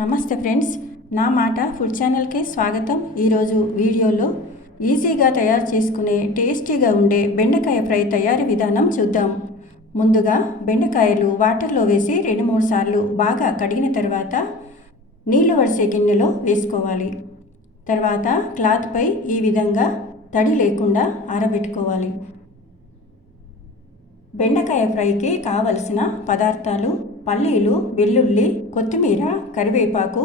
నమస్తే ఫ్రెండ్స్, నా మాట ఫుడ్ ఛానల్కి స్వాగతం. ఈరోజు వీడియోలో ఈజీగా తయారు చేసుకునే టేస్టీగా ఉండే బెండకాయ ఫ్రై తయారీ విధానం చూద్దాం. ముందుగా బెండకాయలు వాటర్లో వేసి 2-3 సార్లు బాగా కడిగిన తర్వాత నీళ్లు వడిసే గిన్నెలో వేసుకోవాలి. తర్వాత క్లాత్పై ఈ విధంగా తడి లేకుండా ఆరబెట్టుకోవాలి. బెండకాయ ఫ్రైకి కావలసిన పదార్థాలు: పల్లీలు, వెల్లుల్లి, కొత్తిమీర, కరివేపాకు.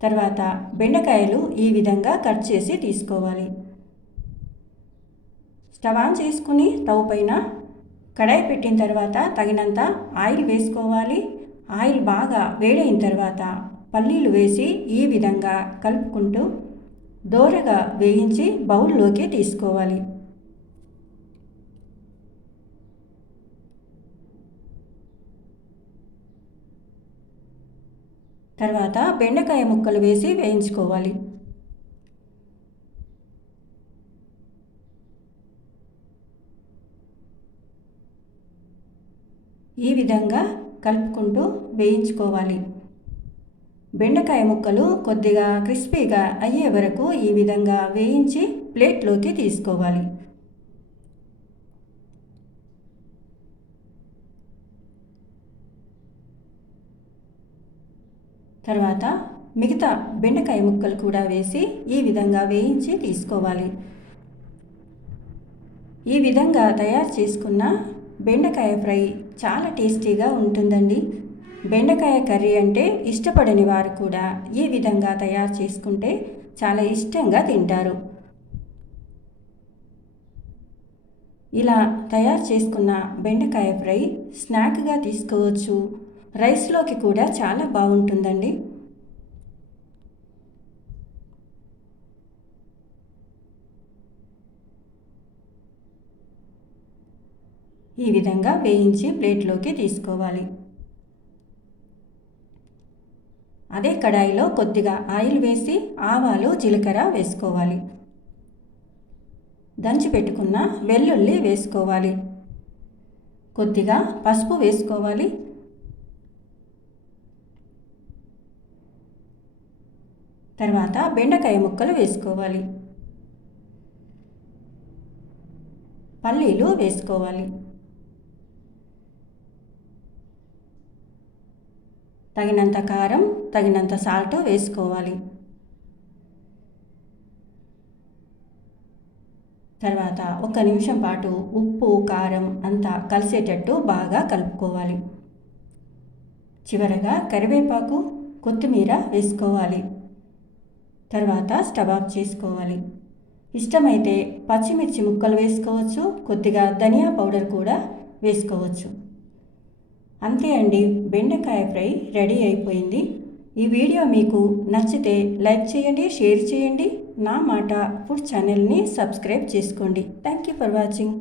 తర్వాత బెండకాయలు ఈ విధంగా కట్ చేసి తీసుకోవాలి. స్టవ్ ఆన్ చేసుకుని స్టవ్ పైన కడాయి పెట్టిన తర్వాత తగినంత ఆయిల్ వేసుకోవాలి. ఆయిల్ బాగా వేడైన తర్వాత పల్లీలు వేసి ఈ విధంగా కలుపుకుంటూ దోరగా వేయించి బౌల్లోకి తీసుకోవాలి. తర్వాత బెండకాయ ముక్కలు వేసి వేయించుకోవాలి. ఈ విధంగా కలుపుకుంటూ వేయించుకోవాలి. బెండకాయ ముక్కలు కొద్దిగా క్రిస్పీగా అయ్యే వరకు ఈ విధంగా వేయించి ప్లేట్లోకి తీసుకోవాలి. తర్వాత మిగతా బెండకాయ ముక్కలు కూడా వేసి ఈ విధంగా వేయించి తీసుకోవాలి. ఈ విధంగా తయారు చేసుకున్న బెండకాయ ఫ్రై చాలా టేస్టీగా ఉంటుందండి. బెండకాయ కర్రీ అంటే ఇష్టపడని వారు కూడా ఈ విధంగా తయారు చేసుకుంటే చాలా ఇష్టంగా తింటారు. ఇలా తయారు చేసుకున్న బెండకాయ ఫ్రై స్నాక్గా తీసుకోవచ్చు. రైస్లోకి కూడా చాలా బాగుంటుందండి. ఈ విధంగా వేయించి ప్లేట్లోకి తీసుకోవాలి. అదే కడాయిలో కొద్దిగా ఆయిల్ వేసి ఆవాలు, జీలకర్ర వేసుకోవాలి. దంచి పెట్టుకున్న వెల్లుల్లి వేసుకోవాలి. కొద్దిగా పసుపు వేసుకోవాలి. తర్వాత బెండకాయ ముక్కలు వేసుకోవాలి. పల్లీలు వేసుకోవాలి. తగినంత కారం, తగినంత సాల్ట్ వేసుకోవాలి. తర్వాత 1 నిమిషం పాటు ఉప్పు, కారం అంతా కలిసేటట్టు బాగా కలుపుకోవాలి. చివరగా కరివేపాకు, కొత్తిమీర వేసుకోవాలి. తర్వాత స్టవ్ ఆఫ్ చేసుకోవాలి. ఇష్టమైతే పచ్చిమిర్చి ముక్కలు వేసుకోవచ్చు. కొద్దిగా ధనియా పౌడర్ కూడా వేసుకోవచ్చు. అంతే అండి, బెండకాయ ఫ్రై రెడీ అయిపోయింది. ఈ వీడియో మీకు నచ్చితే లైక్ చేయండి, షేర్ చేయండి. నా మాట ఫుడ్ ఛానల్ని సబ్స్క్రైబ్ చేసుకోండి. Thank you for watching.